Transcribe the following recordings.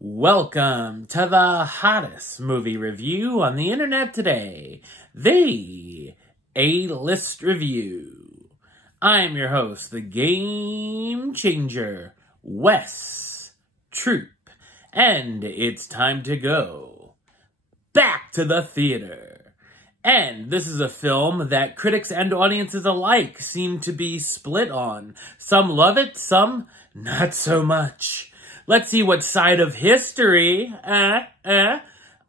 Welcome to the hottest movie review on the internet today, the A-List Review. I'm your host, the Game Changer, Wes Troop, and it's time to go back to the theater. And this is a film that critics and audiences alike seem to be split on. Some love it, some not so much. Let's see what side of history I'm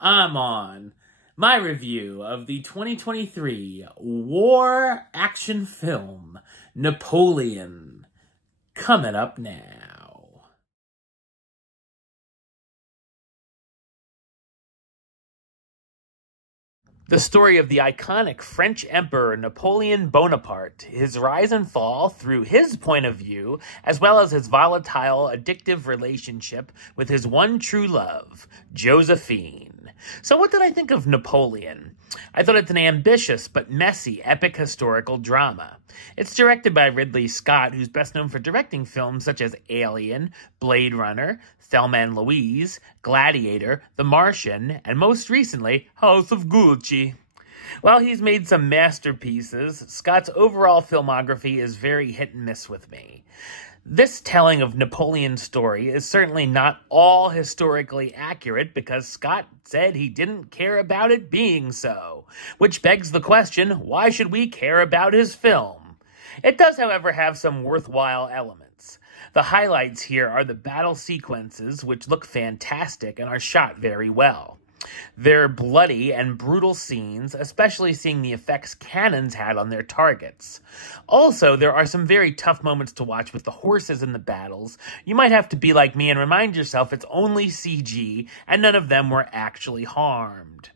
on. My review of the 2023 war action film, Napoleon, coming up now. The story of the iconic French Emperor Napoleon Bonaparte, his rise and fall through his point of view, as well as his volatile, addictive relationship with his one true love, Josephine. So what did I think of Napoleon? I thought it's an ambitious but messy epic historical drama. It's directed by Ridley Scott, who's best known for directing films such as Alien, Blade Runner, Thelma and Louise, Gladiator, The Martian, and most recently, House of Gucci. While he's made some masterpieces, Scott's overall filmography is very hit and miss with me. This telling of Napoleon's story is certainly not all historically accurate because Scott said he didn't care about it being so, which begs the question, why should we care about his film? It does, however, have some worthwhile elements. The highlights here are the battle sequences, which look fantastic and are shot very well. They're bloody and brutal scenes, especially seeing the effects cannons had on their targets. Also, there are some very tough moments to watch with the horses in the battles. You might have to be like me and remind yourself it's only CG, and none of them were actually harmed.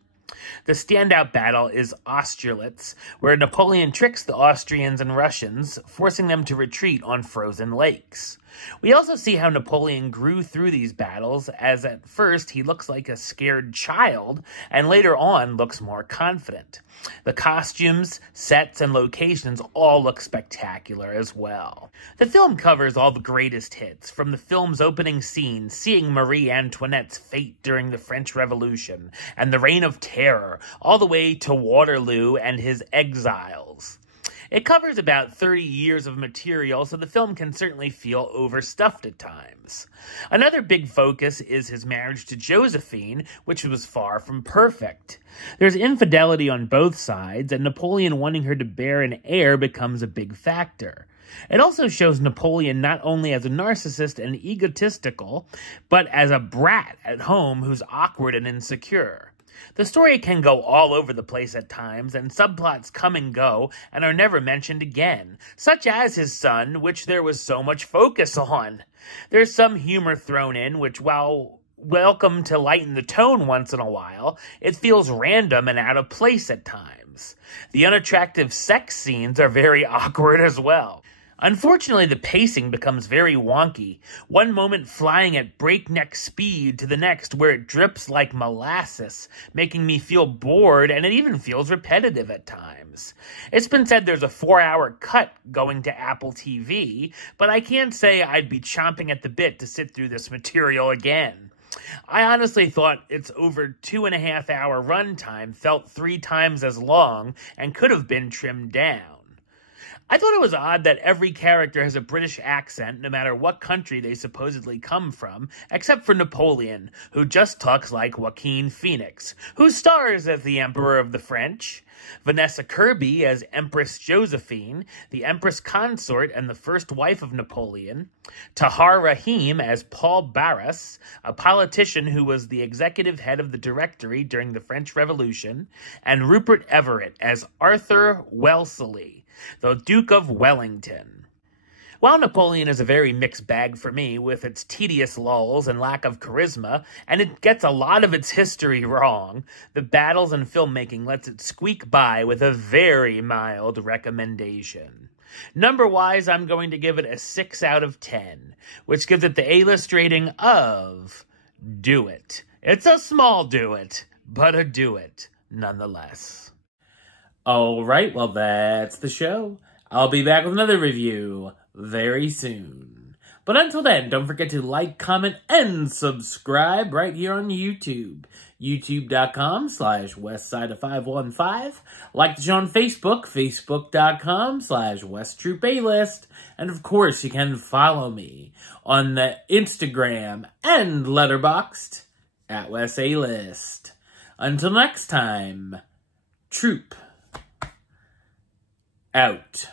The standout battle is Austerlitz, where Napoleon tricks the Austrians and Russians, forcing them to retreat on frozen lakes. We also see how Napoleon grew through these battles, as at first he looks like a scared child, and later on looks more confident. The costumes, sets, and locations all look spectacular as well. The film covers all the greatest hits, from the film's opening scene, seeing Marie Antoinette's fate during the French Revolution, and the Reign of Terror, all the way to Waterloo and his exiles. It covers about 30 years of material, so the film can certainly feel overstuffed at times. Another big focus is his marriage to Josephine, which was far from perfect. There's infidelity on both sides, and Napoleon wanting her to bear an heir becomes a big factor. It also shows Napoleon not only as a narcissist and egotistical, but as a brat at home who's awkward and insecure. The story can go all over the place at times, and subplots come and go and are never mentioned again, such as his son, which there was so much focus on. There's some humor thrown in, which, while welcome to lighten the tone once in a while, it feels random and out of place at times. The unattractive sex scenes are very awkward as well. Unfortunately, the pacing becomes very wonky, one moment flying at breakneck speed to the next where it drips like molasses, making me feel bored, and it even feels repetitive at times. It's been said there's a 4-hour cut going to Apple TV, but I can't say I'd be chomping at the bit to sit through this material again. I honestly thought its over 2.5-hour runtime felt 3 times as long and could have been trimmed down. I thought it was odd that every character has a British accent, no matter what country they supposedly come from, except for Napoleon, who just talks like Joaquin Phoenix, who stars as the Emperor of the French, Vanessa Kirby as Empress Josephine, the Empress Consort and the first wife of Napoleon, Tahar Rahim as Paul Barras, a politician who was the executive head of the Directory during the French Revolution, and Rupert Everett as Arthur Wellesley, the Duke of Wellington. While Napoleon is a very mixed bag for me, with its tedious lulls and lack of charisma, and it gets a lot of its history wrong, the battles and filmmaking lets it squeak by with a very mild recommendation. Number-wise, I'm going to give it a 6 out of 10, which gives it the A-list rating of do it. It's a small do it, but a do it nonetheless. Alright, well that's the show. I'll be back with another review very soon. But until then, don't forget to like, comment, and subscribe right here on YouTube. YouTube.com/Westside515. Like the show on Facebook, Facebook.com/WestTroopAlist. And of course, you can follow me on the Instagram and Letterboxd at WesAlist. Until next time, Troop out.